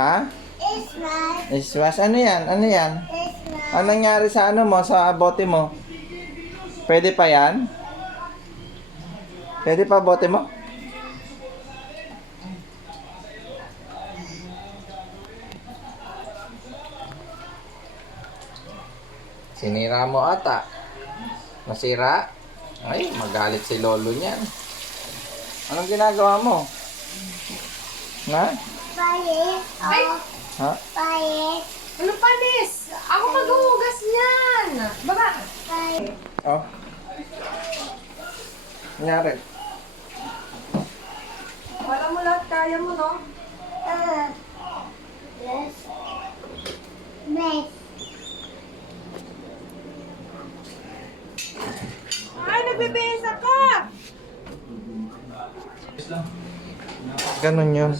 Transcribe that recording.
Ha? Christmas. Iswas. Ano yan? Ano yan? Christmas. Anong nangyari sa ano mo, sa bote mo? Pwede pa yan? Pwede pa bote mo? Sinira mo ata. Nasira? Ay, magalit si lolo niyan. Anong ginagawa mo? Na? Palis. Oh, Ha? palis. Ano panis? Ako maghuhugas niyan. Baba. Palis. Oh. Nangyari? Wala mo lahat, kaya mo, no? Yes. Best. Ay, nagbebesa ka! Ganun yun.